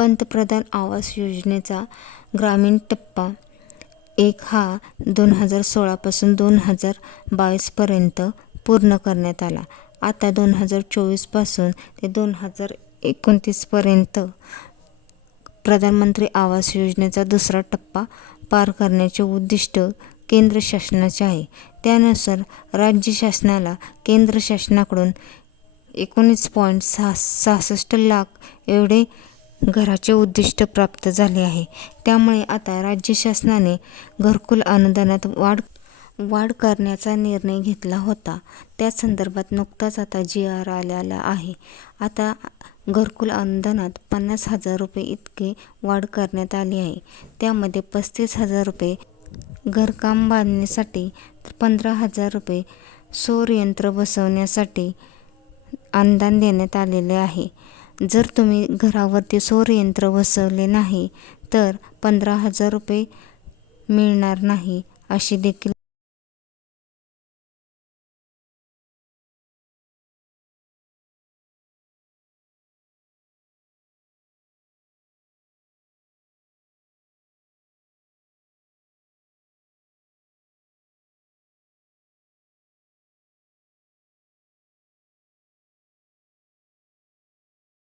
पंतप्रधान आवास योजनेचा ग्रामीण टप्पा 1 हा 2016 पासून 2022पर्यंत पूर्ण करण्यात आला. आता 2024 पासून ते 2029पर्यंत प्रधानमंत्री आवास योजनेचा दुसरा टप्पा पार करण्याचे उद्दिष्ट केंद्र शासनाचे आहे. त्यानुसार राज्य शासनाला केंद्र शासनाकडून 19.66 लाख एवढे घराचे उद्दिष्ट प्राप्त झाले आहे. त्यामुळे आता राज्य शासनाने घरकुल अनुदानात वाढ करण्याचा निर्णय घेतला होता. त्या संदर्भात नुकताच आता GR आलेला आहे. आता घरकुल अनुदानात 50,000 रुपये इतकी वाढ करण्यात आली आहे. त्यामध्ये 35,000 रुपये घरकाम बांधण्यासाठी तर 15,000 रुपये सौर यंत्र बसवण्यासाठी अनुदान देण्यात आलेले आहे. जर तुम्ही घरावरती सौर यंत्र बसवले नाही तर 15,000 रुपये मिळणार नाही, अशी देखील